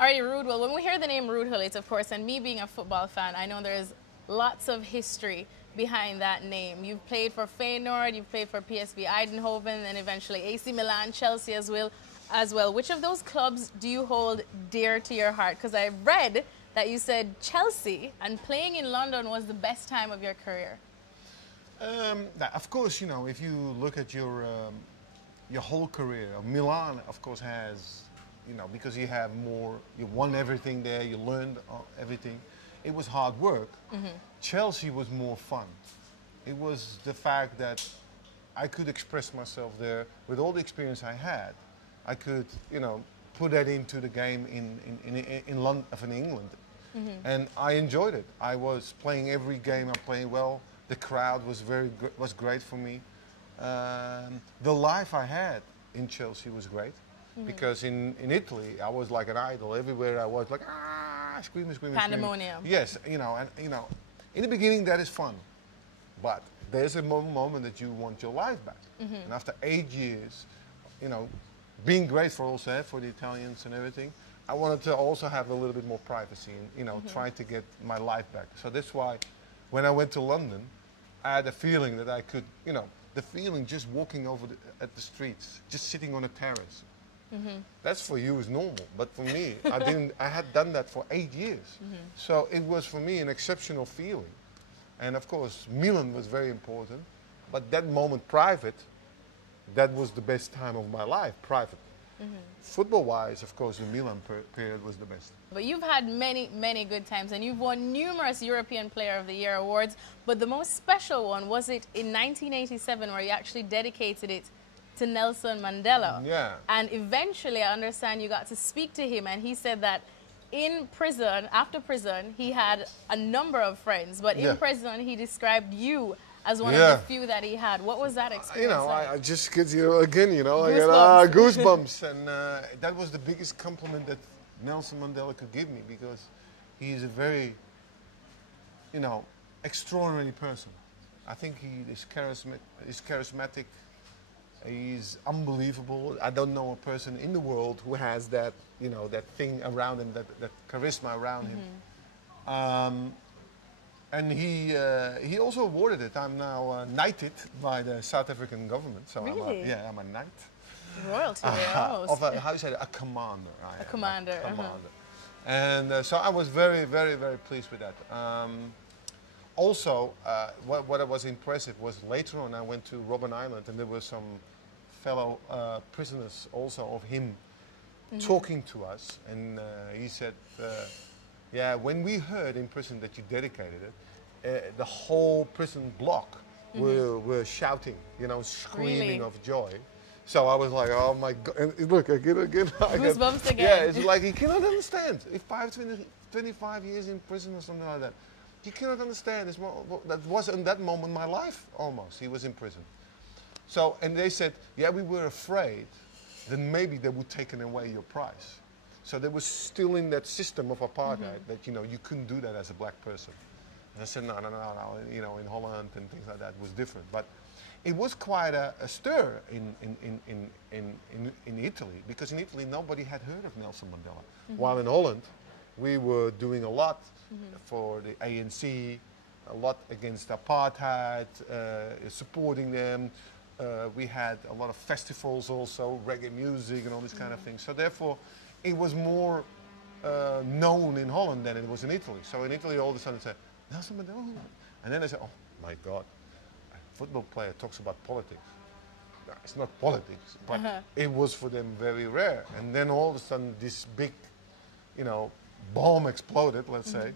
Alrighty, Ruud. Well, when we hear the name Ruud Gullit, of course, and me being a football fan, I know there's lots of history behind that name. You've played for Feyenoord, you've played for PSV Eindhoven, and eventually AC Milan, Chelsea as well. Which of those clubs do you hold dear to your heart? Because I read that you said Chelsea, and playing in London was the best time of your career. Of course, you know, if you look at your whole career, Milan, of course, has, you know, because you have more, you won everything there, you learned everything. It was hard work. Chelsea was more fun. It was the fact that I could express myself there with all the experience I had. I could, you know, put that into the game in London, in England, and I enjoyed it. I was playing every game. I played well. The crowd was great for me. The life I had in Chelsea was great, because in Italy I was like an idol. Everywhere I was, like screaming. Pandemonium. Yes, you know, and you know, in the beginning that is fun, but there's a moment that you want your life back. And after 8 years, you know, being grateful also for the Italians and everything, I wanted to also have a little bit more privacy and, you know, try to get my life back. So that's why when I went to London, I had a feeling that I could, you know, the feeling just walking over at the streets, just sitting on a terrace. That's for you is normal, but for me, I had done that for 8 years. So it was for me an exceptional feeling. And of course, Milan was very important, but that moment private, that was the best time of my life, private. Football-wise, of course, the Milan period was the best. But you've had many good times, and you've won numerous European Player of the Year awards. But the most special one was it in 1987, where you actually dedicated it to Nelson Mandela. Yeah. And eventually, I understand you got to speak to him, and he said that in prison, after prison, he had a number of friends, but in prison, he described you as one of the few that he had. What was that experience? You know, like? I just get, you know, again, you know, I got goosebumps. And that was the biggest compliment that Nelson Mandela could give me, because he is a very, you know, extraordinary person. I think he is charismatic. He's unbelievable. I don't know a person in the world who has that, you know, that thing around him, that charisma around him. And he also awarded it. I'm now knighted by the South African government. So really? I'm a knight. Royalty there, almost. Of a, how you say it? A commander. A commander. And so I was very pleased with that. Also, what was impressive was later on I went to Robben Island, and there were some fellow prisoners also of him talking to us. And he said, yeah, when we heard in prison that you dedicated it, the whole prison block were shouting, you know, screaming of joy. So I was like, oh my God. And look, again. Goosebumps again. Yeah, it's like, he cannot understand. If 25 years in prison or something like that, you cannot understand. That was in that moment my life almost. He was in prison. So, and they said, yeah, we were afraid that maybe they would take away your prize. So they were still in that system of apartheid that, you know, you couldn't do that as a black person. And I said, no, you know, in Holland and things like that was different. But it was quite a stir in Italy, because in Italy nobody had heard of Nelson Mandela. While in Holland, we were doing a lot for the ANC, a lot against apartheid, supporting them. We had a lot of festivals also, reggae music and all these kind of things. So therefore, it was more known in Holland than it was in Italy. So in Italy, all of a sudden, they said, Nelson Mandela. And then they said, oh my God, a football player talks about politics. No, it's not politics, but it was for them very rare. And then all of a sudden, this big, you know, bomb exploded, let's say.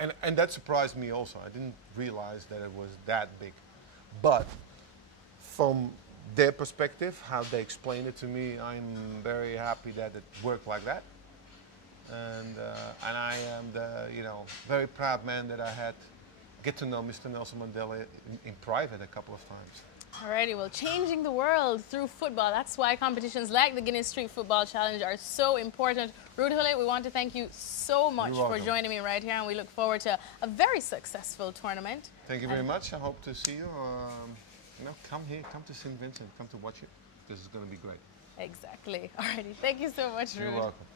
And that surprised me also. I didn't realize that it was that big. But from their perspective, how they explained it to me, I'm very happy that it worked like that. And I am the, you know, very proud man that I had get to know Mr. Nelson Mandela in private a couple of times. Alrighty, well, changing the world through football. That's why competitions like the Guinness Street Football Challenge are so important. Ruud Gullit, we want to thank you so much for joining me right here, and we look forward to a very successful tournament. Thank you very much. I hope to see you. You know, come here, come to St. Vincent, come to watch it. This is going to be great. Exactly. Alrighty, thank you so much, Ruud. You're welcome.